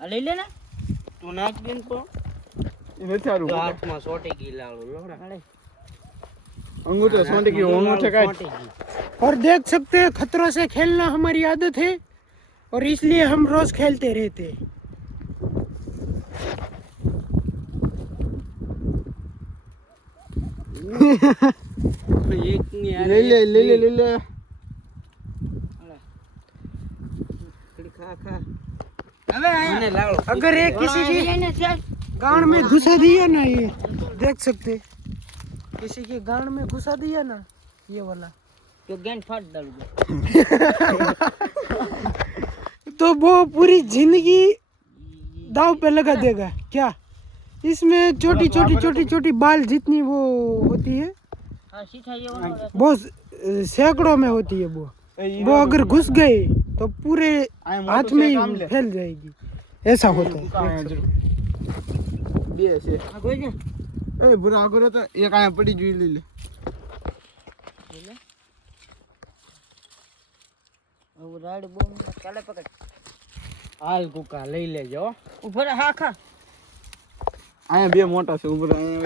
આ લઈ લે ને તું નાખ દે ને તો એ નથી સારું હાથમાં સોટી ગઈ લાલો લોડા अंगूठे सोंटे की अंगूठे का और देख सकते हैं खतरों से खेलना हमारी आदत है और इसलिए हम रोज खेलते रहते हैं। એક ની ले ले ले ले ले ले खा खा હવે મને લાલો अगर ये किसी की એને ચાલ गांड में घुसा दिया ना, ये देख सकते हैं, किसी के गांड में घुसा दिया ना ये वाला, તો ગેન ફાટ ડાલું तो वो पूरी जिंदगी दाव पे लगा देगा क्या। इसमें छोटी छोटी छोटी छोटी बाल जितनी वो होती है હા સીધા જેવો वो सैकड़ों में होती है वो अगर घुस गए तो पूरे हाथ में ही फैल जाएगी, ऐसा होता है। બે છે આ કોઈ છે એ બુરા આગળ તો એક આયા પડી જોઈ લે લે ઓ રાડ બોમ ચાલે પકડ હાલ કુકા લઈ લેજો ઉપર હા ખા આયા બે મોટા છે ઉપર આયા